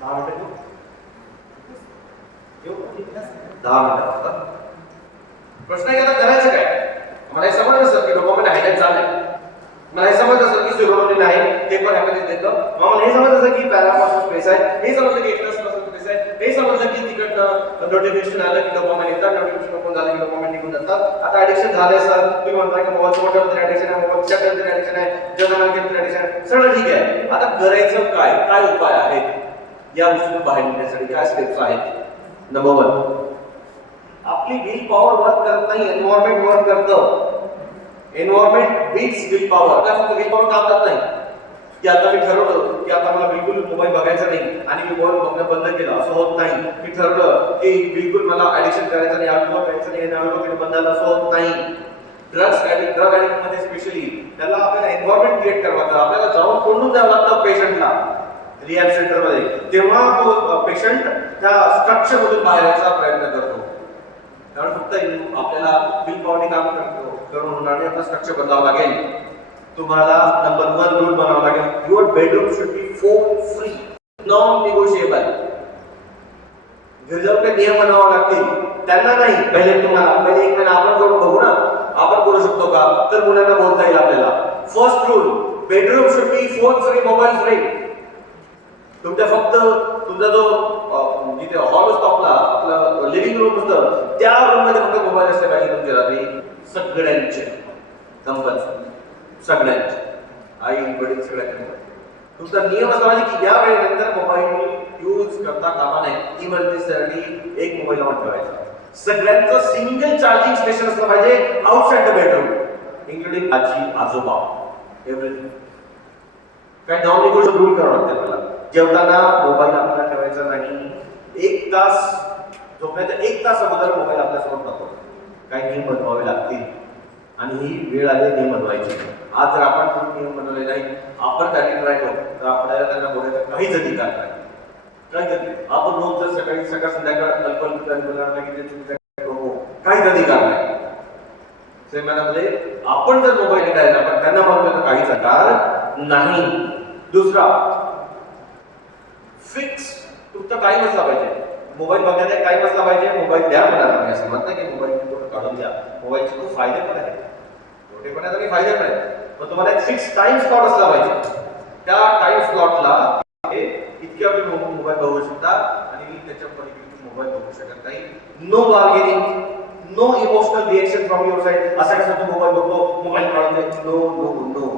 10 मिनिटं घेऊ 10 मिनिटं प्रश्न आहे आता करायचं काय? मला हे समजलं सर की डोपामाइन हायलाइट झालंय, मला हे समजलं सर की सेरोटोनिन आहे ते पण ह्यामध्ये देतं, मला हे समजलं सर की पॅरापासून स्पेस आहे, हे समजलं की एक्स्ट्रा पासून स्पेस आहे, हे समजलं की तिकडनं नोटिफिकेशन आलं की डोपामाइन येतात, नोटिफिकेशन ओपन झालं की डोपामाइन निघून जातात. आता ॲडिक्शन झालंय सर, तुम्ही म्हणता की मोबाईल सोबत ॲडिक्शन आहे, मोबाईल चॅट ॲडिक्शन आहे, जर्नल ॲडिक्शन आहे, सगळं ठीक आहे. आता करायचं काय? काय उपाय आहेत या गोष्टी बाहेर निघण्यासाठी? काय स्टेप्स आहेत? नंबर 1, आपली विल पॉवर वर्क करत नाही, एन्व्हायरमेंट वर्क करतं. Environment beats will power. काय फक्त विल पॉवर काम करत नाही की आता मी ठरवलं की आता मला बिलकुल मोबाईल बघायचा नाही आणि मी मोबाईल बघणं बंद केलं, असं होत नाही. मी ठरवलं की बिलकुल मला ॲडिक्शन करायचं नाही, अल्कोहोल प्यायचं नाही, अल्कोहोल बंद झालं, असं होत नाही. ड्रग ॲडिक्ट मध्ये स्पेशली त्याला आपल्याला एन्व्हायरमेंट क्रिएट करावं लागतं, आपल्याला जाऊन कोंडून द्यावं लागतं पेशंटला रिहॅब सेंटर मध्ये, तेव्हा तो पेशंट त्या स्ट्रक्चर मधून बाहेर यायचा प्रयत्न करतो. त्यामुळे फक्त आपल्याला बिल पॉवरने काम करून होणार नाही, आपलं स्ट्रक्चर बदलावं लागेल. तुम्हाला नंबर 1 रूल बनावा लागेल, your bedroom should be phone free, non negotiable. घरी काही नियम बनावे लागतील, त्यांना नाही, पहिले तुम्हाला. पहिले एक महिना आपण करून बघू ना, आपण करू शकतो का, तर मुलांना बोलता येईल आपल्याला. First rule, bedroom should be phone free, mobile free. तुमच्या फक्त तुमचा जो जिथे हॉल असतो आपला लिव्हिंग रूम असतं, त्या रूम मध्ये फक्त मोबाईल असले पाहिजे तुमच्या रात्री सगळ्यांचे, कंपल्सरी सगळ्यांचे, आई वडील सगळ्यांचे. तुमचा नियम असला पाहिजे की या वेळेनंतर मोबाईल यूज करता कामा नये. इमर्जन्सीसाठी एक मोबाईल लावून ठेवायचा. सगळ्यांचं सिंगल चार्जिंग स्टेशन असलं पाहिजे आउटसाइड द बेडरूम, इन्क्लुडिंग आजी आजोबा, एव्हरीथिंग. काय नॉन निगोशिएबल रूल करावं लागतं मला. जेवताना मोबाईल आपल्याला ठेवायचा नाही. 1 तास झोपण्याच्या 1 तास अगोदर मोबाईल आपल्यासोबत नको. काही नियम बनवावे लागतील आणि ही वेळ आली नियम बनवायची. आज जर आपण नियम बनवले नाही, आपण त्याने ट्राय करू, तर आपल्याला त्यांना बोलायचा काहीच अधिकार नाही. आपण रोज जर सकाळ संध्याकाळ कल्पना की ते काहीच अधिकार नाही. सेमिनारमध्ये आपण जर मोबाईल काय आपण त्यांना म्हणतो तर काहीच अधिकार नाही. दुसरा, फिक्स तुमचा टाइम असला पाहिजे. मोबाईल बघण्याचा टाइम असला पाहिजे. मोबाईल द्या म्हणाला मी असं म्हणत नाही की मोबाईल काढून द्या. मोबाईलचे खूप फायदे पण आहेत, तोटे पण आहेत आणि फायदे पण आहेत. पण तुम्हाला एक फिक्स टाइम स्लॉट असला पाहिजे. त्या टाइम स्लॉटला इतक्या वेळ मोबाईल बघू शकता आणि त्याच्या पलीकडे मोबाईल बघू शकत नाही. No bargaining, no emotional reaction from your side. असा कसं तू मोबाईल बघतो, मोबाईल काढून दे, नो नो नो.